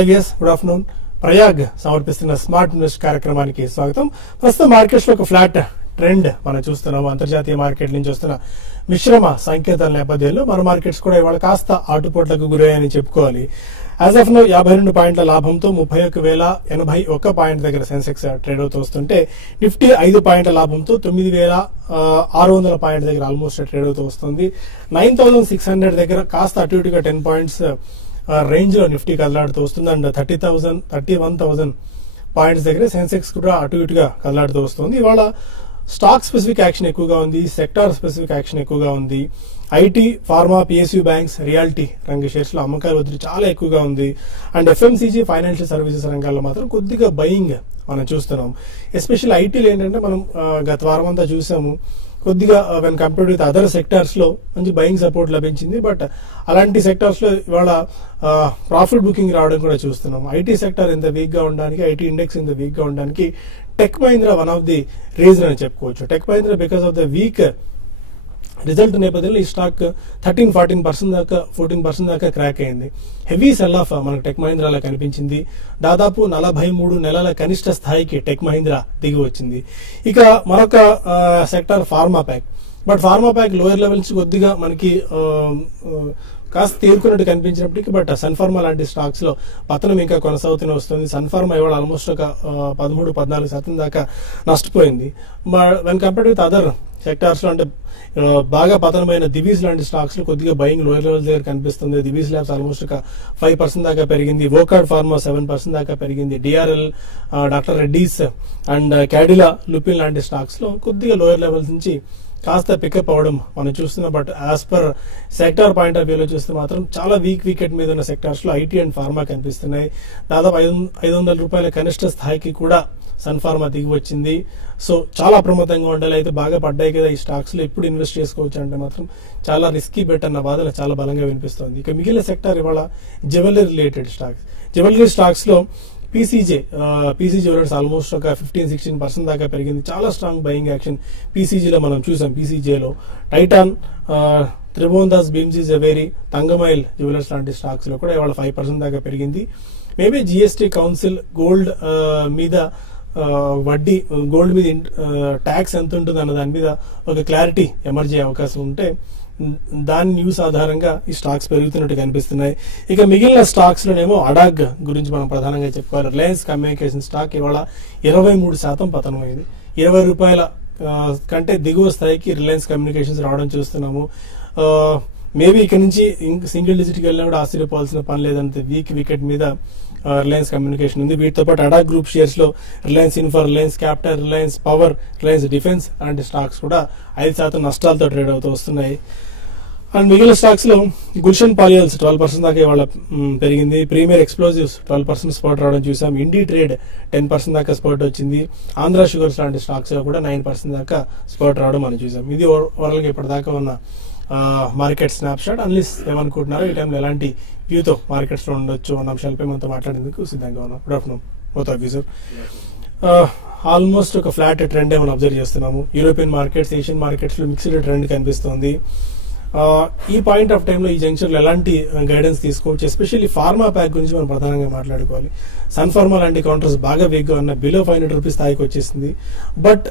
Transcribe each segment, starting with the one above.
IVS good afternoon. Prayag సమర్పిస్తున్న smart invest కార్యక్రమానికి స్వాగతం. ప్రస్తుతం మార్కెట్స్ లో ఒక ఫ్లాట్ ట్రెండ్ మనం చూస్తున్నాము. అంతర్జాతీయ మార్కెట్ నుంచి వస్తున్న మిశ్రమ సంకేతాల నేపథ్యంలో మన మార్కెట్స్ కూడా ఇవాళ కాస్త ఆటుపోట్లకు గురయ్యాయని చెప్పుకోవాలి. యాజ్ ఆఫ్ నో 52 పాయింట్ల లాభంతో 31,081 పాయింట్ దగ్గర సెన్సెక్స్ ట్రేడ్ అవుతూ వస్తుంటే, నిఫ్టీ 5 పాయింట్ల లాభంతో 9,600 పాయింట్ దగ్గర ఆల్మోస్ట్ ట్రేడ్ అవుతూ వస్తుంది. 9,600 దగ్గర కాస్త అటు ఇటుగా 10 పాయింట్స్ రేంజ్ లో నిఫ్టీ కదలాడుతూ వస్తుంది. అండ్ 31,000 పాయింట్స్ దగ్గర సెన్సెక్స్ కూడా అటు ఇటుగా కదలాడుతూ వస్తుంది. ఇవాళ స్టాక్ స్పెసిఫిక్ యాక్షన్ ఎక్కువగా ఉంది, సెక్టార్ స్పెసిఫిక్ యాక్షన్ ఎక్కువగా ఉంది. IT, pharma, PSU banks, reality రంగ షేర్స్ లో అమ్మకాల ఒత్తిడి చాలా ఎక్కువగా ఉంది. అండ్ ఎఫ్ఎంసీజీ, ఫైనాన్షియల్ సర్వీసెస్ రంగాల్లో మాత్రం కొద్దిగా బయింగ్ మనం చూస్తున్నాం. ఎస్పెషల్లీ ఐటీలో ఏంటంటే మనం గత వారం అంతా చూసాము, కొద్దిగా when compared with other sectors లో మంచి బయింగ్ సపోర్ట్ లభించింది. బట్ అలాంటి సెక్టార్స్ లో ఇవాళ ప్రాఫిట్ బుకింగ్ రావడం కూడా చూస్తున్నాం. ఐటీ సెక్టర్ ఇంత వీక్ గా ఉండడానికి, ఐటీ ఇండెక్స్ ఇంత వీక్ గా ఉండడానికి tech Mahindra one of the reason అని చెప్పుకోవచ్చు. Tech Mahindra because of the week result నేపథ్యంలో ఈ స్టాక్ 13-14% దాకా 14% దాకా క్రాక్ అయింది. హెవీ సెల్ ఆఫ్ మనకు టెక్ మహీంద్రాలో కనిపించింది. దాదాపు 43 నెలల కనిష్ట స్థాయికి టెక్ మహీంద్రా దిగి వచ్చింది. ఇక మరొక sector pharma pack. But pharma pack lower levels కొద్దిగా మనకి కాస్త తేరుకున్నట్టు కనిపించినప్పటికీ, బట్ సన్ఫార్మా లాంటి స్టాక్స్ లో పతనం ఇంకా కొనసాగుతూనే వస్తుంది. సన్ఫార్మా ఇవాళ ఆల్మోస్ట్ ఒక 13-14% దాకా నష్టపోయింది. When compared with other sectors లో అంటే బాగా పతనమైన దివీస్ లాంటి స్టాక్స్ లో కొద్దిగా బయింగ్ లోయర్ లెవెల్స్ దగ్గర కనిపిస్తుంది. దివీస్ ల్యాబ్స్ ఆల్మోస్ట్ ఒక 5% దాకా పెరిగింది. వోకార్డ్ ఫార్మా 7% దాకా పెరిగింది. DRL, doctor Reddy's and Cadila, Lupin లాంటి స్టాక్స్ లో కొద్దిగా లోయర్ లెవెల్స్ నుంచి కాస్త పికప్ అవ్వడం మనం చూస్తున్నాం. But as per sector point of వ్యూలో చూస్తే మాత్రం చాలా వీక్ వికెట్ మీద ఉన్న సెక్టార్స్ లో ఐటీ అండ్ ఫార్మా కనిపిస్తున్నాయి. దాదాపు 500 రూపాయల కనిష్ట స్థాయికి కూడా సన్ఫార్మా దిగి వచ్చింది. సో చాలా అప్రమత్తంగా ఉండాలి. అయితే బాగా పడ్డాయి కదా ఈ స్టాక్స్ లో, ఎప్పుడు ఇన్వెస్ట్ చేసుకోవచ్చు అంటే మాత్రం చాలా రిస్కీ బెట్ అన్న వాదన చాలా బలంగా వినిపిస్తుంది. ఇక మిగిలిన సెక్టార్ ఇవాళ jewellery related stocks. Jewellery stocks లో పీసీ జ్యువెలర్స్ ఆల్మోస్ట్ ఒక 15-16% దాకా పెరిగింది. చాలా స్ట్రాంగ్ బయింగ్ యాక్షన్ పీసీజీలో మనం చూసాం. పీసీజీలో టైటాన్, త్రిభువన్ భీమ్జీ జవేరీ, తంగమైల్ జ్యువెలర్స్ లాంటి స్టాక్స్ లో కూడా ఇవాళ 5% దాకా పెరిగింది. మేబీ జిఎస్టీ కౌన్సిల్ గోల్డ్ మీద వడ్డీ, గోల్డ్ మీద ట్యాక్స్ ఎంత ఉంటుంది అన్న దాని మీద ఒక క్లారిటీ ఎమర్జ్ అయ్యే అవకాశం ఉంటే దాని న్యూస్ ఆధారంగా ఈ స్టాక్స్ పెరుగుతున్నట్టు కనిపిస్తున్నాయి. ఇక మిగిలిన స్టాక్స్ లోనేమో అడాగ్ గురించి మనం ప్రధానంగా చెప్పుకోవాలి. రిలయన్స్ కమ్యూనికేషన్ స్టాక్ ఇవాళ 23% పతనమైంది. 20 రూపాయల కంటే దిగువ స్థాయికి రిలయన్స్ కమ్యూనికేషన్స్ రావడం చూస్తున్నాము. మేబీ ఇక్కడ నుంచి సింగిల్ డిజిట్ కి వెళ్ళినా కూడా ఆశ్చర్యపోవాల్సిన పని లేదంటే వీక్ వికెట్ మీద రిలయన్స్ కమ్యూనికేషన్ ఉంది. వీటితో పాటు అడాగ్ గ్రూప్ షేర్స్ లో Reliance infra, Reliance capital, Reliance power, Reliance defence లాంటి స్టాక్స్ కూడా 5% నష్టాలతో ట్రేడ్ అవుతూ వస్తున్నాయి. అండ్ మిగిలిన స్టాక్స్ లో గుల్షన్ పాలియల్స్ 12% దాకా ఇవాళ పెరిగింది. ప్రీమియర్ ఎక్స్ప్లోజివ్స్ 12% స్పాట్ రావడం చూసాం. ఇండి ట్రేడ్ 10% దాకా స్పాట్ వచ్చింది. ఆంధ్ర షుగర్స్ లాంటి స్టాక్స్ లో కూడా 9% దాకా స్పాట్ రావడం మనం చూసాం. ఇది ఓవరాల్ గా ఇప్పటిదాకా ఉన్న మార్కెట్ స్నాప్ షాట్. అన్లిస్ ఏమనుకుంటున్నారో ఈ టైంలో ఎలాంటి వ్యూతో మార్కెట్స్ లో ఉండొచ్చు అన్న అంశాలపై మనతో మాట్లాడేందుకు సిద్ధంగా ఉన్నాం. Good afternoon both of you sir. Almost ఒక ఫ్లాట్ ట్రెండ్ మనం అబ్జర్వ్ చేస్తున్నాము. యూరోపియన్ మార్కెట్స్, ఏషియన్ మార్కెట్స్ లో మిక్స్డ్ ట్రెండ్ కనిపిస్తోంది. ఈ పాయింట్ ఆఫ్ టైంలో ఈ జంక్షన్ లో ఎలాంటి గైడెన్స్ తీసుకోవచ్చు? ఎస్పెషల్లీ ఫార్మా ప్యాక్ గురించి మనం ప్రధానంగా మాట్లాడుకోవాలి. సన్ ఫార్మా లాంటి కౌంటర్స్ బాగా వీక్ గా ఉన్న, బిలో 500 రూపీస్ స్థాయికి వచ్చేసింది. బట్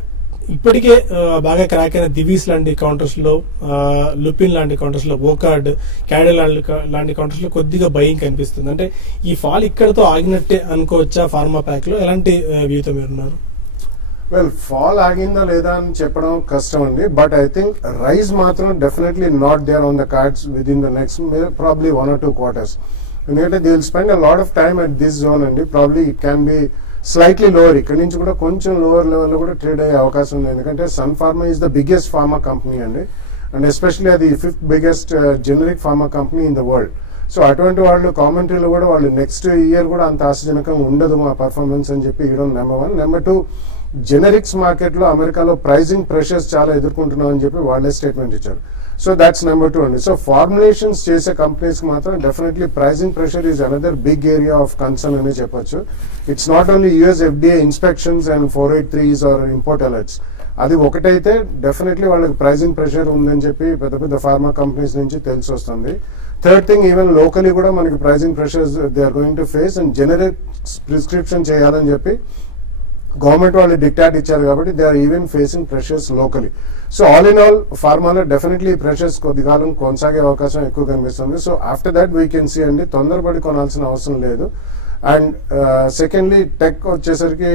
ఇప్పటికే బాగా క్రాక్ అయిన దివీస్ లాంటి కౌంటర్స్ లో, లుపిన్ లాంటి కౌంటర్స్ లో, వోకార్డ్, క్యాడెల్ లాంటి కౌంటర్స్ లో కొద్దిగా బయింగ్ కనిపిస్తుంది. అంటే ఈ ఫాల్ ఇక్కడతో ఆగినట్టే అనుకోవచ్చా? ఫార్మా ప్యాక్ లో ఎలాంటి వ్యూతో మీరున్నారు? వెల్, ఫాల్ ఆగిందా లేదా అని చెప్పడం కష్టం అండి. బట్ ఐ థింక్ రైజ్ మాత్రం definitely not there on the cards within the next probably 1 or 2 quarters. ఎందుకంటే they will spend a lot of time at this zone అండి. Probably it can be slightly lower, ఇక్కడ నుంచి కూడా కొంచెం lower లెవెల్లో కూడా trade అయ్యే అవకాశం ఉంది. ఎందుకంటే Sun Pharma is the biggest pharma company అండి. అండ్ ఎస్పెషల్లీ అది 5th biggest generic pharma company in the world. So అటువంటి వాళ్ళు కామెంటరీలో కూడా వాళ్ళు నెక్స్ట్ ఇయర్ కూడా అంత ఆశాజనకంగా ఉండదు మా పర్ఫార్మెన్స్ అని చెప్పి ఇవ్వడం నెంబర్ 1. నెంబర్ 2, జెనరిక్స్ మార్కెట్ లో అమెరికాలో ప్రైజింగ్ ప్రెషర్స్ చాలా ఎదుర్కొంటున్నాం అని చెప్పి వాళ్ళే స్టేట్మెంట్ ఇచ్చారు. సో దాట్స్ నెంబర్ 2 అండి. సో ఫార్ములేషన్స్ చేసే కంపెనీస్ మాత్రం definitely pricing pressure is another big area of concern అని చెప్పొచ్చు. It's not only US FDA inspections and 483s or import alerts. అది ఒకటైతే డెఫినెట్లీ వాళ్ళకి ప్రైజింగ్ ప్రెషర్ ఉందని చెప్పి పెద్ద పెద్ద ఫార్మా కంపెనీస్ నుంచి తెలిసి వస్తుంది. థర్డ్ థింగ్ ఈవెన్ లోకలీ కూడా మనకి pricing pressures they are going to face and generic prescription చేయాలని చెప్పి గవర్నమెంట్ వాళ్ళు డిక్టాట్ ఇచ్చారు కాబట్టి they are even facing pressures locally. So all in all ఫార్మాలో డెఫినెట్లీ ప్రెషర్స్ కొద్ది కాలం కొనసాగే అవకాశం ఎక్కువ కనిపిస్తుంది. So after that we can see అండి, తొందరపడి కొనాల్సిన అవసరం లేదు. అండ్ సెకండ్లీ టెక్ వచ్చేసరికి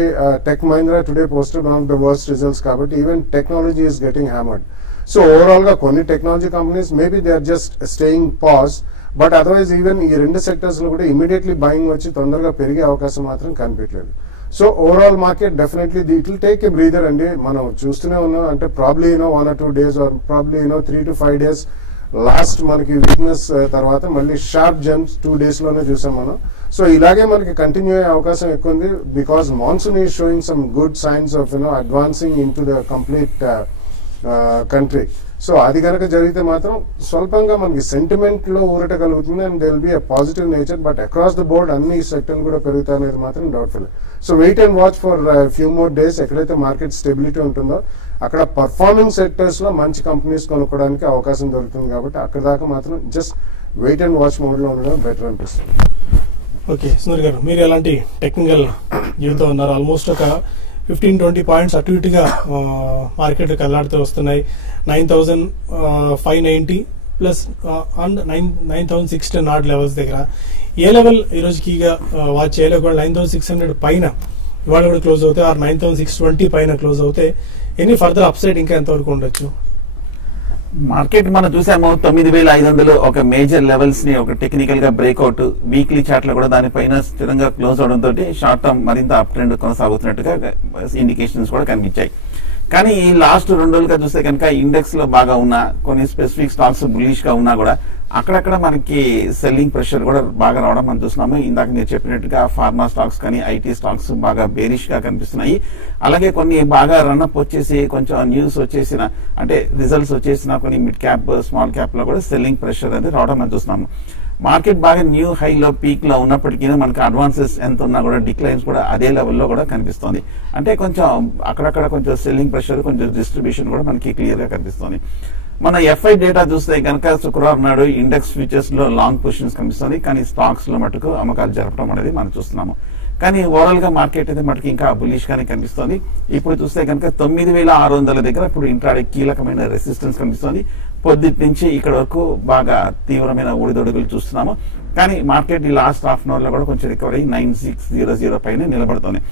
tech Mahindra today posted one of the worst results కాబట్టి even technology is getting hammered. So overall గా కొన్ని technology companies maybe they are just staying pause, but otherwise even ఈ రెండు సెక్టర్స్ లో కూడా ఇమీడియట్లీ బయింగ్ వచ్చి తొందరగా పెరిగే అవకాశం మాత్రం కనిపించలేదు. So overall market definitely it will take a breather అండి. మనం చూస్తూనే ఉన్నాం, అంటే probably 1 or 2 days or probably 3 to 5 days last మనకి వీక్నెస్ తర్వాత మళ్ళీ షార్ప్ జంప్స్ 2 days లోనే చూసాం మనం. సో ఇలాగే మనకి కంటిన్యూ అయ్యే అవకాశం ఎక్కువ ఉంది because monsoon is sowing some good science of advancing in to the complete country. So అది కనుక జరిగితే మాత్రం స్వల్పంగా మనకి సెంటిమెంట్ లో ఊరట కలుగుతుంది and they will be a positive nature. But across the board అన్ని సెక్టర్లు కూడా పెరుగుతాయి అనేది మాత్రం doubtful. So wait and watch for few more days. ఎక్కడైతే మార్కెట్ స్టెబిలిటీ ఉంటుందో అక్కడ పర్ఫార్మింగ్ సెక్టర్స్ లో మంచి కంపెనీస్ కొనుక్కోవడానికి అవకాశం దొరుకుతుంది కాబట్టి అక్కడ దాకా మాత్రం just wait and watch mode లో ఉండడం బెటర్ అనిపిస్తుంది. ఓకే సుందర్ గారు, మీరు ఎలాంటి టెక్నికల్ వ్యూతో ఉన్నారు? ఆల్మోస్ట్ ఒక 15-20 పాయింట్స్ అటు ఇటుగా మార్కెట్ కదలాడుతూ వస్తున్నాయి. 9,590 ప్లస్ అండ్ 9,610 నాట్ లెవెల్స్ దగ్గర ఏ లెవెల్ ఈ రోజు కీగా వాచ్ చేయాలి? ఒకవేళ 9,600 పైన ఇవాళ కూడా క్లోజ్ అవుతాయి, ఆర్ 9,620 పైన క్లోజ్ అవుతాయి, ఎనీ ఫర్దర్ అప్ సైడ్ ఇంకా ఎంతవరకు ఉండొచ్చు? మార్కెట్ మనం చూసాము 9,500 ఒక మేజర్ లెవెల్స్ ని ఒక టెక్నికల్ గా బ్రేక్అవుట్, వీక్లీ చార్ట్ లో కూడా దానిపైన స్థిరంగా క్లోజ్ అవడంతో షార్ట్ టర్మ్ మరింత అప్ ట్రెండ్ కొనసాగుతున్నట్టుగా ఇండికేషన్స్ కూడా కనిపించాయి. కానీ ఈ లాస్ట్ 2 రోజులుగా చూస్తే కనుక ఇండెక్స్ లో బాగా ఉన్న కొన్ని స్పెసిఫిక్ స్టాక్స్ బుల్లిష్ గా ఉన్నా కూడా అక్కడక్కడ మనకి సెల్లింగ్ ప్రెషర్ కూడా బాగా రావడం మనం చూస్తున్నాము. ఇందాక మీరు చెప్పినట్టుగా ఫార్మా స్టాక్స్ కానీ ఐటీ స్టాక్స్ బాగా బేరిష్ గా కనిపిస్తున్నాయి. అలాగే కొన్ని బాగా రన్అప్ వచ్చేసి కొంచెం న్యూస్ వచ్చేసిన అంటే రిజల్ట్స్ వచ్చేసిన కొన్ని మిడ్ క్యాప్ స్మాల్ క్యాప్ లో కూడా సెల్లింగ్ ప్రెషర్ అనేది రావడం మనం చూస్తున్నాము. మార్కెట్ బాగా న్యూ హైలో పీక్ లో ఉన్నప్పటికీ మనకి అడ్వాన్సెస్ ఎంత ఉన్నా కూడా డిక్లైన్స్ కూడా అదే లెవెల్లో కూడా కనిపిస్తుంది. అంటే కొంచెం అక్కడక్కడ కొంచెం సెల్లింగ్ ప్రెషర్, కొంచెం డిస్ట్రిబ్యూషన్ కూడా మనకి క్లియర్ గా కనిపిస్తుంది. మన ఎఫ్ఐ డేటా చూస్తే కనుక శుక్రవారం నాడు ఇండెక్స్ ఫ్యూచర్స్ లో లాంగ్ పొజిషన్స్ కనిపిస్తుంది, కానీ స్టాక్స్ లో మటుకు అమ్మకాలు జరపడం అనేది మనం చూస్తున్నాము. కానీ ఓవరాల్ గా మార్కెట్ అయితే మటుకు ఇంకా బుల్లిష్ గానే కనిపిస్తుంది. ఇప్పుడు చూస్తే కనుక 9,600 దగ్గర ఇప్పుడు ఇంట్రాడే కీలకమైన రెసిస్టెన్స్ కనిపిస్తుంది. పొద్దుటి నుంచి ఇక్కడ వరకు బాగా తీవ్రమైన ఒడిదొడుగులు చూస్తున్నాము. కానీ మార్కెట్ ఈ లాస్ట్ హాఫ్ అన్ అవర్ లో కూడా కొంచెం రికవరీ 9,600 పైన నిలబడుతుంది.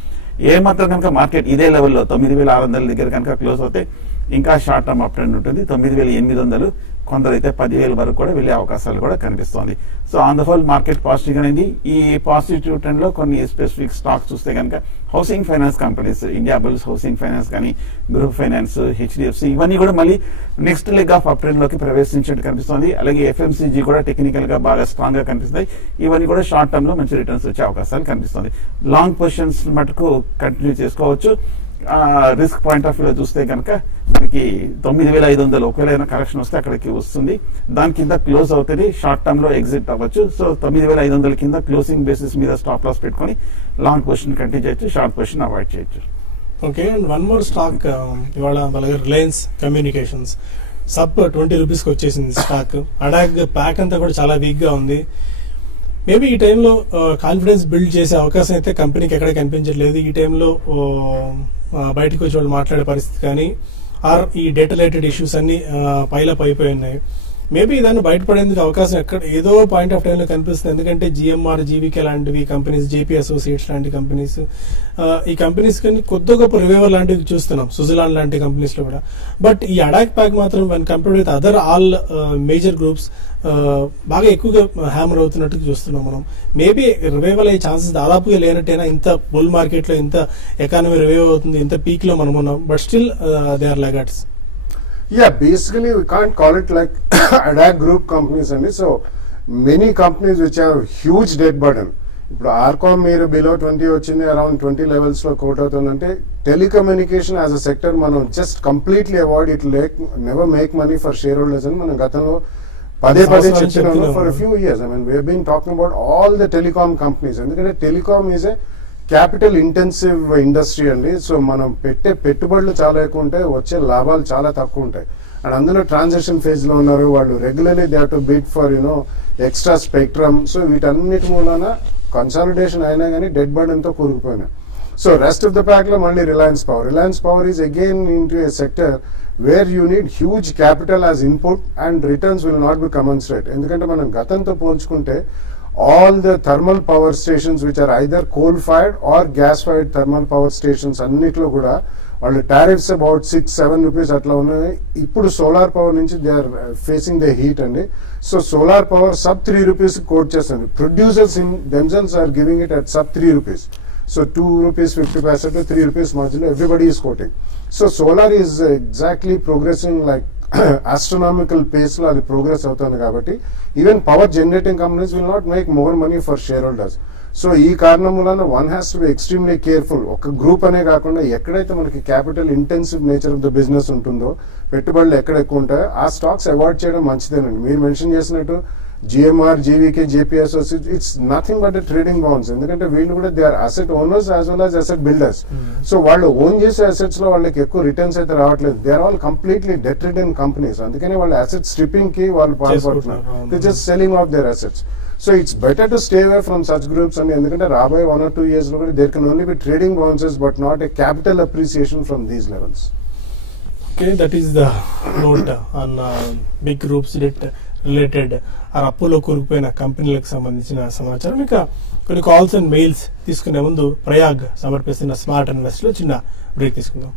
ఏమాత్రం కనుక మార్కెట్ ఇదే లెవెల్లో 9,600 దగ్గర కనుక క్లోజ్ అవుతే ఇంకా షార్ట్ టర్మ్ అప్ ట్రెండ్ ఉంటుంది. 9,800 కొందరైతే 10,000 వరకు కూడా వెళ్లే అవకాశాలు కూడా కనిపిస్తోంది. So on the whole market positive గానే. ఈ పాజిటివ్ ట్రెండ్ లో కొన్ని స్పెసిఫిక్ స్టాక్స్ చూస్తే కనుక housing finance companies, India bulls housing finance కానీ, గృహ ఫైనాన్స్, హెచ్డిఎఫ్సి ఇవన్నీ కూడా మళ్ళీ next leg of up trend లోకి ప్రవేశించినట్టు కనిపిస్తోంది. అలాగే ఎఫ్ఎంసీజీ కూడా టెక్నికల్ గా బాగా స్ట్రాంగ్ గా కనిపిస్తాయి. ఇవన్నీ కూడా షార్ట్ టర్మ్ లో మంచి రిటర్న్స్ వచ్చే అవకాశాలు కనిపిస్తుంది. లాంగ్ పొజిషన్స్ మటుకు కంటిన్యూ చేసుకోవచ్చు. రిస్క్ పాయింట్ ఆఫ్ వ్యూ లో చూస్తే కనుక మనకి 9,500 ఒకవేళ కరెక్షన్ వస్తే అక్కడికి వస్తుంది. దాని కింద క్లోజ్ అవుతుంది, షార్ట్ టర్మ్ లో ఎగ్జిట్ అవ్వచ్చు. సో 9,500 కింద క్లోజింగ్ బేసిస్ మీద స్టాప్ లాస్ పెట్టుకుని లాంగ్ పొజిషన్ కంటిన్యూ చేయొచ్చు, షార్ట్ పొజిషన్ అవాయిడ్ చేయొచ్చు. Okay, and one more stock ఇవాళ అలాగే రిలయన్స్ కమ్యూనికేషన్స్ సబ్ 20 రూపీస్కి వచ్చేసింది స్టాక్. అడాగ్ ప్యాక్ అంతా కూడా చాలా వీక్ గా ఉంది. మేబీ ఈ టైంలో కాన్ఫిడెన్స్ బిల్డ్ చేసే అవకాశం అయితే కంపెనీకి ఎక్కడ కనిపించట్లేదు. ఈ టైంలో బయటకు వచ్చి వాళ్ళు మాట్లాడే పరిస్థితి కానీ ఆర్ ఈ డేటా రిలేటెడ్ ఇష్యూస్ అన్ని పైలప్ అయిపోయి ఉన్నాయి. మేబీ దాన్ని బయటపడేందుకు అవకాశం ఎక్కడ ఏదో పాయింట్ ఆఫ్ టైంలో కనిపిస్తుంది. ఎందుకంటే జిఎంఆర్, జీవీకే లాంటివి కంపెనీస్, జేపీ అసోసియేట్స్ లాంటి కంపెనీస్, ఈ కంపెనీస్ కానీ కొద్ది గొప్ప రివైవర్ లాంటివి చూస్తున్నాం, సుజలాన్ లాంటి కంపెనీస్ లో కూడా. బట్ ఈ అడాక్ ప్యాక్ మాత్రం when compared with other all major groups బాగా ఎక్కువగా హ్యామర్ అవుతున్నట్టు చూస్తున్నాం మనం. మేబీ రివైవల్ అయ్యే ఛాన్సెస్ దాదాపుగా లేనట్టేనా. ఇంత బుల్ మార్కెట్ లో ఇంత ఎకానమీ రివైవ్ అవుతుంది, ఇంత పీక్ లో మనం ఉన్నాం, but still they are laggards. Yeah, basically we can't call it like ADAG group companies and so many companies which have huge debt burden. ఇప్పుడు ఆర్కామ్ మీరు బిలో 20 వచ్చింది, అరౌండ్ 20 లెవెల్స్ లో కోట్ అవుతుందంటే టెలికమ్యూనికేషన్ యాజ్ అ సెక్టర్ మనం just completely avoid it never make money for shareholders అని మనం గతంలో పదే చెప్తున్నాము for few years. I mean we are been talking about all the telecom companies. ఎందుకంటే telecom is a capital intensive industry అండి. So మనం పెట్టే పెట్టుబడులు చాలా ఎక్కువ ఉంటాయి, వచ్చే లాభాలు చాలా తక్కువ ఉంటాయి. అండ్ అందులో ట్రాన్సాక్షన్ ఫేజ్ లో ఉన్నారు వాళ్ళు. Regularly they have to bid for extra spectrum. So వీటన్నిటి మూలన కన్సాలిడేషన్ అయినా కానీ డెడ్ బర్డెన్ తో కూరుకుపోయినాయి. So rest of the pack లో మళ్ళీ Reliance power is again into a sector where you need huge capital as input and returns will not be commensurate. ఎందుకంటే మనం గతంతో పోల్చుకుంటే all the thermal power stations which are either coal fired or gas fired thermal power stations అన్నిట్లో కూడా వాళ్ళ tariffs about 6-7 rupees అట్లా ఉన్నాయి. ఇప్పుడు సోలార్ పవర్ నుంచి they are facing the heat అండి. So solar power sub 3 rupees quote చేస్తుంది. Producers in themselves are giving it at sub 3 rupees. So 2 rupees 50 paisa to 3 rupees మధ్యలో everybody is quoting. So solar is exactly progressing like astronomical pace లో అది progress అవుతుంది. కాబట్టి even power generating companies will not make more money for shareholders. So ఈ కారణం వలన one has to be extremely careful. ఒక group అనే కాకుండా ఎక్కడైతే మనకి capital intensive nature of the business ఉంటుందో, పెట్టుబడులు ఎక్కడ ఎక్కువ ఉంటాయో ఆ స్టాక్స్ అవాయిడ్ చేయడం మంచిదేనండి. మీరు మెన్షన్ చేసినట్టు GMR, GVK, JPS, it's nothing but a trading bonds. ఎందుకంటే వీళ్ళు కూడా they are asset owners as well as asset builders. So వాళ్ళు ఓన్ చేసే అసెట్స్ లో వాళ్ళకి ఎక్కువ రిటర్న్స్ అయితే రావట్లేదు. They are all completely debt return companies. అందుకని వాళ్ళ అసెట్ స్ట్రిప్పింగ్ కి వాళ్ళు పాల్పడుతున్నారు. They just selling off their assets. So it's better to stay away from such groups అండి. ఎందుకంటే రాబోయే 1 or 2 years లో కూడా there can only be trading bounces but not a capital appreciation from these levels. Okay, that is the note on big groups debt related ఆ అప్పులో కూరుకుపోయిన కంపెనీలకు సంబంధించిన సమాచారం. ఇక కొన్ని కాల్స్ అండ్ మెయిల్స్ తీసుకునే ముందు ప్రయాగ్ సమర్పిస్తున్న స్మార్ట్ ఇన్వెస్ట్ లో చిన్న బ్రేక్ తీసుకుందాం.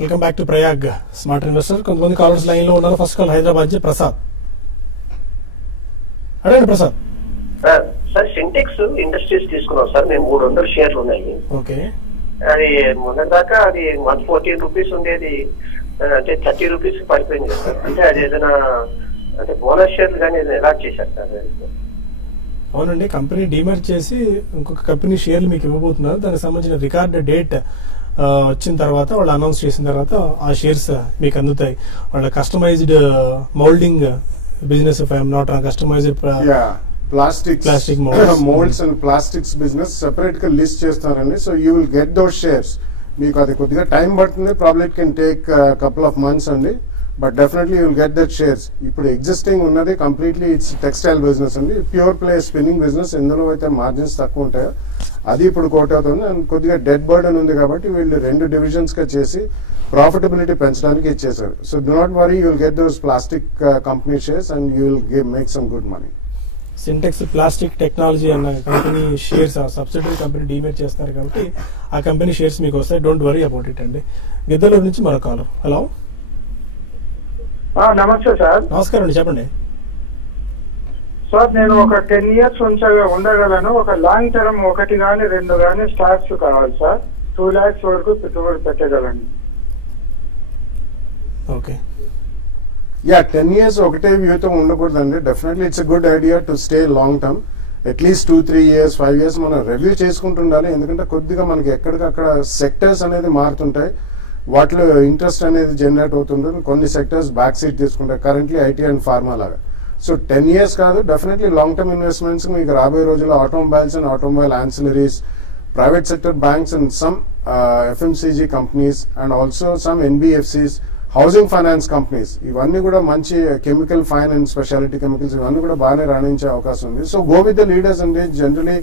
Welcome back to Prayag smart investor. కొంతమంది కాలర్స్ లైన్ లో ఉన్నారు. First call Hyderabad Prasad. అడగండి ప్రసాద్. సార్ సింటెక్స్ ఇండస్ట్రీస్ తీసుకున్నాం సార్. మేము 300 షేర్లు ఉన్నాయి. ఓకే, అది మొన్న దాకా అది 114 రూపీస్ ఉండేది, అంటే 30 రూపీస్ పడిపోయింది సార్. అంటే అది ఏదైనా అంటే బోనస్ షేర్లు కానీ ఎలా చేశారు సార్? అవునండి, కంపెనీ డిమర్జ్ చేసి ఇంకొక కంపెనీ షేర్లు మీకు ఇవ్వబోతున్నారు. దానికి సంబంధించిన రికార్డ్ డేట్ వచ్చిన తర్వాత వాళ్ళు అనౌన్స్ చేసిన తర్వాత ఆ షేర్స్ మీకు అందుతాయి. వాళ్ళ customised moulding business, if I'm not customised plastic moulds and plastics business separate గా లిస్ట్ చేస్తారండి. So you will get those shares. మీకు అది కొద్దిగా టైం పడుతుంది, probably it can take couple of months అండి, but definitely you will get that shares. ఇప్పుడు existing ఉన్నది completely it's textile business అండి, ప్యూర్ ప్లే స్పిన్నింగ్ బిజినెస్. ఎందులో అయితే మార్జిన్స్ తక్కువ ఉంటాయో అది ఇప్పుడు కోట్ అవుతుంది. అండ్ కొద్దిగా డెడ్ బర్డెన్ ఉంది కాబట్టి వీళ్ళు 2 డివిజన్స్ గా చేసి ప్రాఫిటబిలిటీ పెంచడానికి ఇచ్చేసారు. So do not worry, you will get those plastic company shares and you will make some good money. Sintex plastic technology అన్న కంపెనీ షేర్స్ ఆ సబ్సిడరీ కంపెనీ డిమేట్ చేస్తారు కాబట్టి ఆ కంపెనీ షేర్స్ మీకు వస్తాయి. డోంట్ వరీ అబౌట్ ఇట్ అండి. గిద్దలూరు నుంచి మరో కాలర్. హలో, నమస్తే సార్. నమస్కారం అండి, చెప్పండి సార్. నేను ఒక 10 years ఉండగలను. ఒక లాంగ్ టర్మ్ 1 కానీ 2 కానీ స్టాక్స్ కావాలి సార్. 2 lakhs వరకు పెట్టుబడి పెట్టగలను. ఓకే, 10 years ఒకటే వ్యూతో ఉండకూడదండి. Definitely it's a good idea to stay long term. At least 2-3 years 5 years మనం రివ్యూ చేసుకుంటుండాలి. ఎందుకంటే కొద్దిగా మనకి ఎక్కడికక్కడ సెక్టర్స్ అనేది మారుతుంటాయి, వాటిలో ఇంట్రెస్ట్ అనేది జనరేట్ అవుతుంటుంది. కొన్ని సెక్టర్స్ బ్యాక్ సీట్ తీసుకుంటాయి, కరెంట్లీ ఐటీ అండ్ ఫార్మా లాగా. సో 10 years కాదు, డెఫినెట్లీ లాంగ్ టర్మ్ ఇన్వెస్ట్మెంట్స్ మీకు రాబోయే రోజుల్లో automobiles and automobile ancillaries, private sector banks and some FMCG companies and also some NBFCs, housing finance companies, ఇవన్నీ కూడా మంచి chemical fine and speciality chemicals ఇవన్నీ కూడా బాగానే రాణించే అవకాశం ఉంది. So go with the leaders అండి. జనరలీ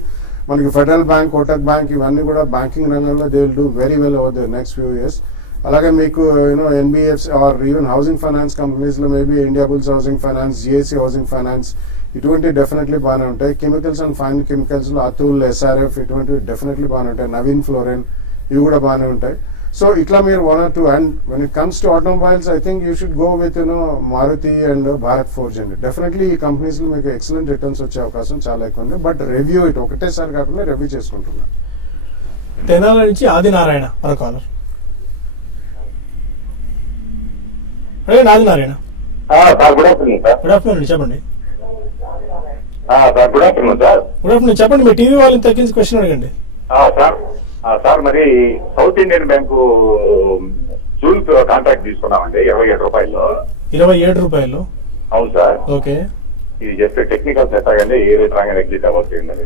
మనకి ఫెడరల్ బ్యాంక్, కోటక్ బ్యాంక్ ఇవన్నీ కూడా బ్యాంకింగ్ రంగంలో they will do very well over the next few years. అలాగే మీకు NBFC or even housing finance companies లో maybe Indiabulls housing finance, GIC housing finance ఇటువంటి definitely బాగానే ఉంటాయి. కెమికల్స్ అండ్ ఫైన్ కెమికల్స్ లో అతుల్, SRF ఇటువంటివి definitely బాగానే ఉంటాయి. నవీన్ ఫ్లోరెన్ ఇవి కూడా బాగానే ఉంటాయి. సో ఇట్లా మీరు 1 or 2. And when it comes to automobiles I think you should go with Maruti and Bharat Forge అండి. డెఫినెట్లీ ఈ కంపెనీస్ లో మీకు ఎక్సలెంట్ రిటర్న్స్ వచ్చే అవకాశం చాలా ఎక్కువ ఉంది. బట్ రివ్యూ ఇట్ ఒకటేసారి కాకుండా రివ్యూ చేసుకుంటున్నాను. తెనాల నుంచి ఆదినారాయణ మరో caller. Adinarayana, good afternoon sir. Good afternoon, చెప్పండి. Good afternoon sir. Good afternoon, చెప్పండి. మీ టీవీ వాళ్ళని తగ్గించి క్వశ్చన్ అడగండి. సార్ మరి సౌత్ ఇండియన్ బ్యాంకు జూల్ కాంట్రాక్ట్ తీసుకున్నామండి 27 రూపాయలు. 27 రూపాయలు? అవును సార్. ఓకే. ఇది జస్ట్ టెక్నికల్ సెట్ అయ్యండి ఏ రేట్ రాగానే ఎగ్జిట్ అవ్వచ్చు అనేది.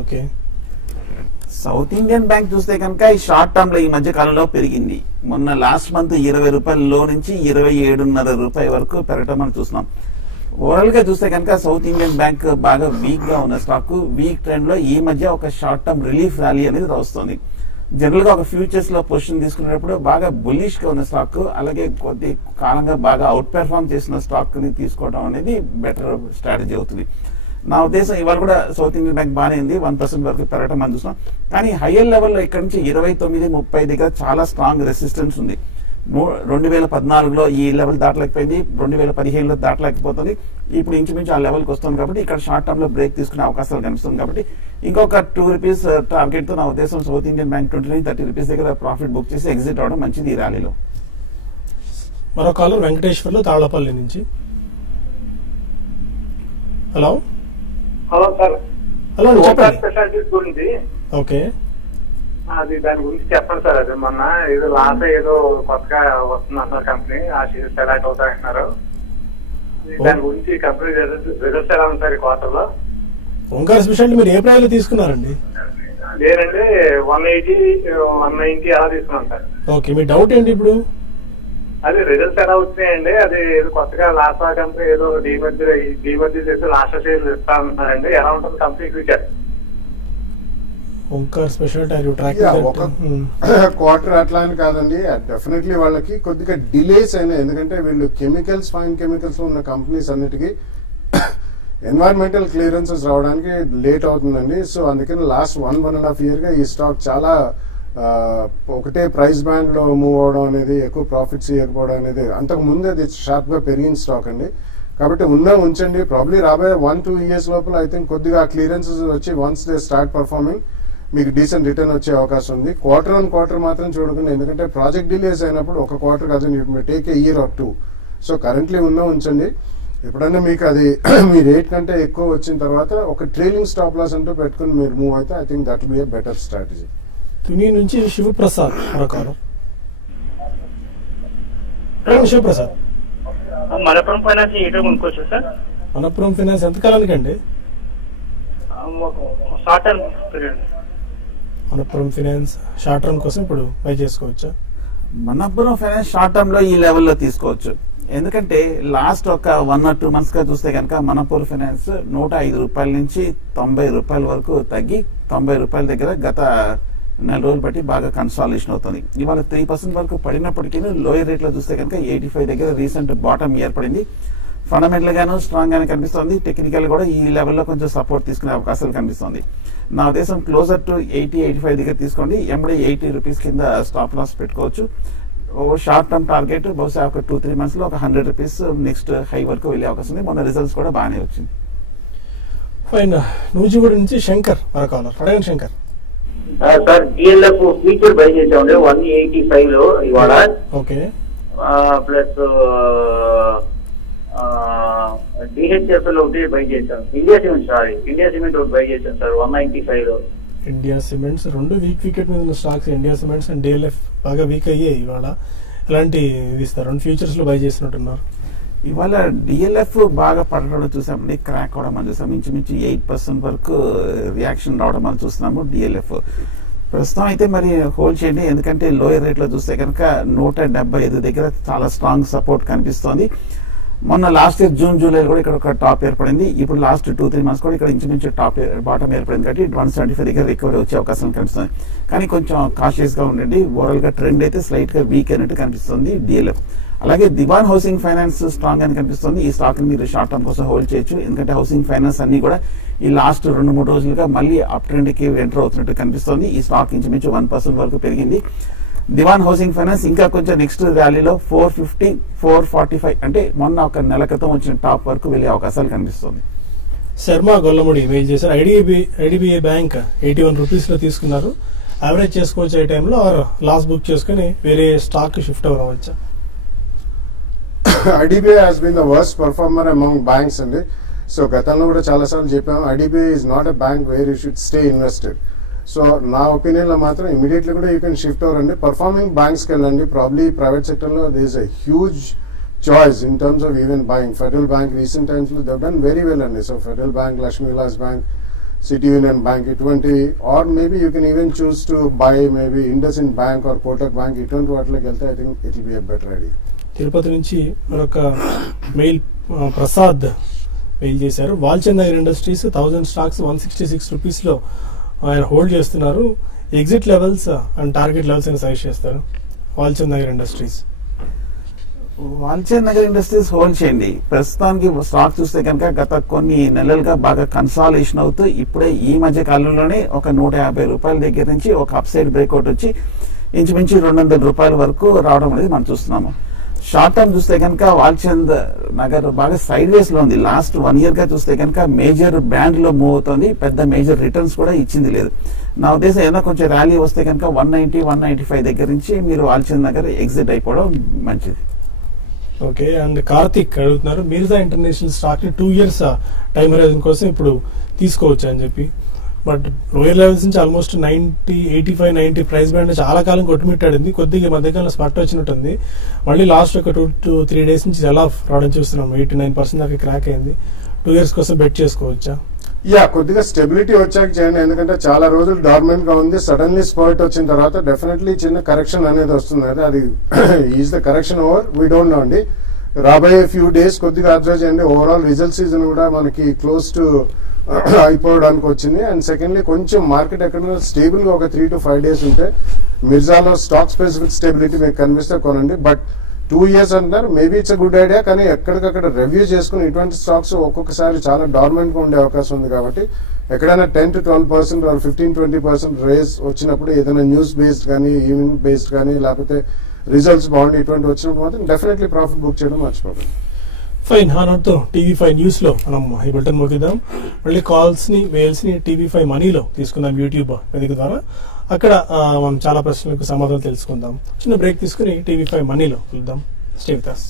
ఓకే. సౌత్ ఇండియన్ బ్యాంక్ చూస్తే కనుక ఈ షార్ట్ టర్మ్ లో ఈ మధ్య కాలంలో పెరిగింది. మొన్న లాస్ట్ మంత్ 20 రూపాయల లో నుంచి 27.5 రూపాయల వరకు పెరగటం మనం చూస్తున్నాం. ఓవరాల్ గా చూస్తే కనుక సౌత్ ఇండియన్ బ్యాంక్ బాగా వీక్ గా ఉన్న స్టాక్ వీక్ ట్రెండ్ లో ఈ మధ్య ఒక షార్ట్ టర్మ్ రిలీఫ్ ర్యాలీ అనేది వస్తుంది. జనరల్ గా ఒక ఫ్యూచర్స్ లో పొజిషన్ తీసుకునేటప్పుడు బాగా బుల్లిష్ గా ఉన్న స్టాక్, అలాగే కొద్ది కాలంగా బాగా అవుట్ పెర్ఫార్మ్ చేసిన స్టాక్ ని తీసుకోవడం అనేది బెటర్ స్ట్రాటజీ అవుతుంది. నా ఉద్దేశం ఇవాళ కూడా సౌత్ ఇండియన్ బ్యాంక్ బాగానే ఉంది, 1% వరకు పెరగటం మనం చూస్తున్నాం. కానీ హయ్యర్ లెవెల్లో ఇక్కడ నుంచి 29-30 దగ్గర చాలా స్ట్రాంగ్ రెసిస్టెన్స్ ఉంది. 2014లో ఈ లెవెల్ దాటలేకపోయింది, 2015లో దాటలేకపోతుంది. ఇప్పుడు ఇంచుమించు ఆ లెవెల్కి వస్తుంది కాబట్టి ఇక్కడ షార్ట్ టర్మ్ లో బ్రేక్ తీసుకునే అవకాశాలు కనిపిస్తుంది. కాబట్టి ఇంకొక 2 రూపీస్ టార్గెట్ తో నా ఉద్దేశం సౌత్ ఇండియన్ బ్యాంక్ 29-30 రూపీస్ దగ్గర ప్రాఫిట్ బుక్ చేసి ఎగ్జిట్ అవడం మంచిది ఈ ర్యాలీలో. మరో కాలర్ వెంకటేశ్వర్లు తాళ్లపల్లి నుంచి. హలో. Hello sir. హలో చెప్పండి. స్పెషాలిటీస్ గురించి ఓకే. అది దాని గురించి చెప్పండి సార్. అది మొన్న ఏదో లాస్ ఏదో కొత్తగా వస్తుంది అన్నారు కంపెనీ, ఆ షేర్స్ సెలెక్ట్ అవుతాయంటున్నారు. దాని గురించి కంపెనీ రిజల్ట్స్ ఎలా ఉంటారు ఈ క్వార్టర్ లో? ఓంకార్ స్పెషాలిటీ మీరు ఏ ప్రైస్ తీసుకున్నారండి? లేదండి 180, 190 అలా తీసుకున్నాం సార్. ఓకే, మీ డౌట్ ఏంటి ఇప్పుడు? అది రిజల్ట్స్ ఎలా వచ్చినాయండి? అది కొత్తగా లాస్ట్ కంపెనీ ఏదో డీమర్జీ చేసి లాస్ట్ షేర్స్ ఇస్తా అంటున్నారండి. ఎలా ఉంటుంది కంపెనీ ఫ్యూచర్? ఓంకార్ స్పెషాలిటీ ఒక క్వార్టర్ అట్లా అని కాదండి, డెఫినెట్లీ వాళ్ళకి కొద్దిగా డిలేస్ అయినాయి. ఎందుకంటే వీళ్ళు కెమికల్స్, ఫైన్ కెమికల్స్ ఉన్న కంపెనీస్ అన్నిటికీ ఎన్వైరన్మెంటల్ క్లియరెన్సెస్ రావడానికి లేట్ అవుతుందండి. సో అందుకని లాస్ట్ 1.5 year గా ఈ స్టాక్ చాలా ఒకటే ప్రైస్ బ్యాండ్ లో మూవ్ అవడం అనేది, ఎక్కువ ప్రాఫిట్స్ ఇవ్వకపోవడం అనేది, అంతకు ముందు అది షార్ప్ గా పెరిగిన స్టాక్ అండి. కాబట్టి ఉంచండి. ప్రాబ్లీ రాబోయే 1-2 years లోపల ఐ థింక్ కొద్దిగా క్లియరెన్సెస్ వచ్చి వన్స్ దే స్టార్ట్ పర్ఫార్మింగ్ మీకు డీసెంట్ రిటర్న్ వచ్చే అవకాశం ఉంది. క్వార్టర్ మాత్రం చూడకండి, ఎందుకంటే ప్రాజెక్ట్ డిలేస్ అయినప్పుడు ఒక క్వార్టర్ కాదు, take a year are 2. So currently ఉంచండి. ఎప్పుడైనా మీకు అది మీ రేట్ కంటే ఎక్కువ వచ్చిన తర్వాత ఒక ట్రైలింగ్ స్టాప్ లాస్ అంటూ పెట్టుకుని మీరు మూవ్ అయితే I think that will be a better strategy. Tuni నుంచి శివప్రసాద్ మరొకరు. శివప్రసాద్, మనపురం ఫైనాన్స్ ఏటో కొనుక్కోవచ్చు సార్? మనపురం ఫైనాన్స్ ఎంత కాలానికండి? Short term period. Manappuram finance short term కోసం ఇప్పుడు బై చేసుకోవచ్చా? మనపురం ఫైనాన్స్ షార్ట్ టర్మ్ లో ఈ లెవెల్లో తీసుకోవచ్చు. ఎందుకంటే లాస్ట్ ఒక 1 or 2 months గా చూస్తే కనుక మనపురం ఫైనాన్స్ 105 రూపాయల నుంచి 90 రూపాయల వరకు తగ్గి 90 రూపాయల దగ్గర గత 4 రోజులు బట్టి బాగా కన్సాలిడేషన్ అవుతుంది. ఇవాళ 3% వరకు పడినప్పటికీ లోయర్ రేట్ లో చూస్తే కనుక 85 దగ్గర రీసెంట్ బాటమ్ ఏర్పడింది. ఫండమెంటల్ గాను స్ట్రాంగ్ గానే కనిపిస్తుంది. టెక్నికల్ కూడా ఈ లెవెల్లో కొంచెం సపోర్ట్ తీసుకునే అవకాశాలు కనిపిస్తుంది. నా ఉద్దేశం క్లోజర్ టు 80-85 దగ్గర తీసుకోండి. ఎంబడే 80 రూపీస్ కింద స్టాప్ లాస్ పెట్టుకోవచ్చు. షార్ట్ టర్మ్ టార్గెట్ బహుశా ఒక 2-3 months లో ఒక 100 రూపీస్ నెక్స్ట్ హై వరకు వెళ్ళే అవకాశం ఉంది. మొన్న రిజల్ట్స్ కూడా బాగానే వచ్చింది. ఫైన్. నూజివీడు నుంచి శంకర్ మరొకరు. అడగండి Shankar. Sir DLF future by చేసామండి 185 లో ఇవాళ. ఓకే. ప్లస్ డిహెచ్ఎఫ్ఎల్ ఒకటి బై చేశాం. ఇండియా సిమెంట్ ఒకటి బై చేశాం సార్ 195 లో. ఇండియా సిమెంట్స్ రెండు వికెట్ మీద ఉన్న stocks. India cements and DLF బాగా వీక్ అయ్యాయి ఇవాళ. ఎలాంటి ఇస్తారు? రెండు ఫ్యూచర్స్ లో బై చేసినట్టున్నారు. ఇవాళ డిఎల్ఎఫ్ బాగా పడడం చూసామండి, క్రాక్ అవడం మనం చూసాం. ఇంచుమించు 8% వరకు రియాక్షన్ రావడం మనం చూస్తున్నాము డిఎల్ఎఫ్. ప్రస్తుతం అయితే మరి హోల్డ్ చేయండి, ఎందుకంటే లోయర్ రేట్ లో చూస్తే కనుక 175 దగ్గర చాలా స్ట్రాంగ్ సపోర్ట్ కనిపిస్తోంది. మొన్న లాస్ట్ ఇయర్ జూన్ జూలై కూడా ఇక్కడ ఒక టాప్ ఏర్పడింది. ఇప్పుడు లాస్ట్ 2-3 months కూడా ఇక్కడ ఇంచుమించు బాటం ఏర్పడింది. కాబట్టి 175 దగ్గర రికవరీ వచ్చే అవకాశం కనిపిస్తుంది. కానీ కొంచెం కాషియస్ గా ఉండండి. ఓవరాల్ గా ట్రెండ్ అయితే స్లైట్ గా వీక్ అయినట్టు కనిపిస్తుంది డిఎల్ఎఫ్. అలాగే దివాన్ హౌసింగ్ ఫైనాన్స్ స్ట్రాంగ్ అని కనిపిస్తుంది. ఈ స్టాక్ ని మీరు షార్ట్ టర్మ్ కోసం హోల్డ్ చేయొచ్చు. ఎందుకంటే హౌసింగ్ ఫైనాన్స్ అన్ని కూడా ఈ లాస్ట్ 2-3 రోజులుగా మళ్ళీ అప్ ట్రెండ్ కి ఎంటర్ అవుతున్నట్టు కనిపిస్తుంది. ఈ స్టాక్ ఇంచుమించు 1% వరకు పెరిగింది. దివాన్ హౌసింగ్ ఫైనాన్స్ ఇంకా కొంచెం నెక్స్ట్ ర్యాలీలో 450, 445 అంటే మొన్న ఒక నెల క్రితం వచ్చిన టాప్ వరకు వెళ్లే అవకాశాలు కనిపిస్తుంది. శర్మ గొల్లముడి మెయిల్ చేశారు. ఐడిబిఐ బ్యాంక్ 81 రూపీస్ లో తీసుకున్నారు. యావరేజ్ చేసుకోవచ్చు ఏ టైంలో, ఆర్ లాస్ బుక్ చేసుకుని వేరే స్టాక్ షిఫ్ట్ అవ్వచ్చా? IDBI has been the worst performer among banks అండి. సో గతంలో కూడా చాలా సార్లు చెప్పాము, IDBI is not a bank where you should stay invested. సో నా ఒపీనియన్ లో మాత్రం ఇమీడియట్లీ కూడా యూ కెన్ షిఫ్ట్ అవ్వండి. పర్ఫార్మింగ్ బ్యాంక్స్ కి వెళ్ళండి. ప్రాబ్లీ ప్రైవేట్ సెక్టర్ లో there is a huge choice in terms of even buying. Federal Bank recent times they've done very well and so Federal Bank, Lakshmi Vilas Bank, City Union Bank, or maybe you can even choose to buy maybe IndusInd Bank or Kotak Bank. I think it will be a better idea. Tirupati నుంచి మరొక mail Prasad mail చేశారు. Walchand Nagar industries 1000 stocks 166 రూపీస్లో ఆయన hold చేస్తున్నారు. Exit levels and target levels అని suggest చేస్తారు. Walchand Nagar industries hold చేయండి. ప్రస్తుతానికి స్టాక్ చూస్తే కనుక గత కొన్ని నెలలుగా బాగా కన్సాలేషన్ అవుతూ ఇప్పుడే ఈ మధ్య కాలంలోనే ఒక 150 రూపాయల దగ్గర నుంచి ఒక అప్ సైడ్ బ్రేక్అవుట్ వచ్చి ఇంచుమించు 200 రూపాయల వరకు రావడం అనేది మనం చూస్తున్నాము. షార్ట్ టర్మ్ చూస్తే కనుక వాల్చంద్ నగర్ బాగా సైడ్ వేస్ లో ఉంది. లాస్ట్ 1 year గా చూస్తే కనుక మేజర్ బ్యాండ్ లో మూవ్ అవుతుంది. పెద్ద మేజర్ రిటర్న్స్ కూడా ఇచ్చింది లేదు. నా ఉద్దేశం ఏదైనా కొంచెం ర్యాలీ వస్తే కనుక 190, 195 దగ్గర నుంచి మీరు వాల్చంద్ నగర్ ఎగ్జిట్ అయిపోవడం మంచిది. ఓకే. అండ్ కార్తిక్ అడుగుతున్నారు మిర్జా ఇంటర్నేషనల్ స్టాక్ ని 2 years టైం హోరైజన్ కోసం ఇప్పుడు తీసుకోవచ్చు అని చెప్పి. బట్ లోయర్ లెవెల్స్ నుంచి ఆల్మోస్ట్ 90, 85, 90 ప్రైస్ బ్యాండ్ చాలా కాలం కొట్టుమిట్టాడింది. కొద్దిగా మధ్యకాలంలో స్పట్ వచ్చినట్టుంది. మళ్ళీ లాస్ట్ ఒక 2 to 3 days నుంచి సెల్ ఆఫ్ రావడం చూస్తున్నాం. 89% దాకా క్రాక్ అయింది. 2 years కోసం బెట్ చేసుకోవచ్చా? కొద్దిగా స్టెబిలిటీ వచ్చాక చేయండి. ఎందుకంటే చాలా రోజులు డార్మెంట్ గా ఉంది. సడన్లీ స్పర్ట్ వచ్చిన తర్వాత డెఫినెట్లీ చిన్న కరెక్షన్ అనేది వస్తుంది. అది is the correction over we don't know అండి. రాబోయే ఫ్యూ డేస్ కొద్దిగా అబ్జర్వ్ చేయండి. ఓవరాల్ రిజల్ట్ సీజన్ కూడా మనకి క్లోజ్ టు అయిపోవడానికి వచ్చింది. అండ్ సెకండ్లీ కొంచెం మార్కెట్ ఎక్కడ స్టేబుల్ గా ఒక 3 to 5 days ఉంటే మిర్జాలో స్టాక్ స్పెసిఫిక్ స్టెబిలిటీ మీకు కనిపిస్తే కొనండి. బట్ 2 years అంటున్నారు, maybe it's a good idea. కానీ ఎక్కడికక్కడ రివ్యూ చేసుకుని ఇటువంటి స్టాక్స్ ఒక్కొక్కసారి చాలా డార్మెంట్ గా ఉండే అవకాశం ఉంది. కాబట్టి ఎక్కడైనా 10 to 12% or 15-20% రేస్ వచ్చినప్పుడు ఏదైనా న్యూస్ బేస్డ్ కానీ ఈవెంట్ బేస్డ్ కానీ లేకపోతే రిజల్ట్స్ బాగుండి ఇటువంటి వచ్చినప్పుడు మాత్రం డెఫినెట్లీ ప్రాఫిట్ బుక్ చేయడం మర్చిపోకండి. ఫైన్. హానర్తో టీవీ5 న్యూస్ లో మనం ఈ బటన్ మోగిద్దాం. మళ్ళీ కాల్స్ ని మెయిల్స్ ని టీవీ5 మనీలో తీసుకుందాం యూట్యూబ్ వేదిక ద్వారా. అక్కడ మనం చాలా ప్రశ్నలకు సమాధానం తెలుసుకుందాం. చిన్న బ్రేక్ తీసుకుని టీవీ5 మనీలో కలుద్దాం. Stay with us.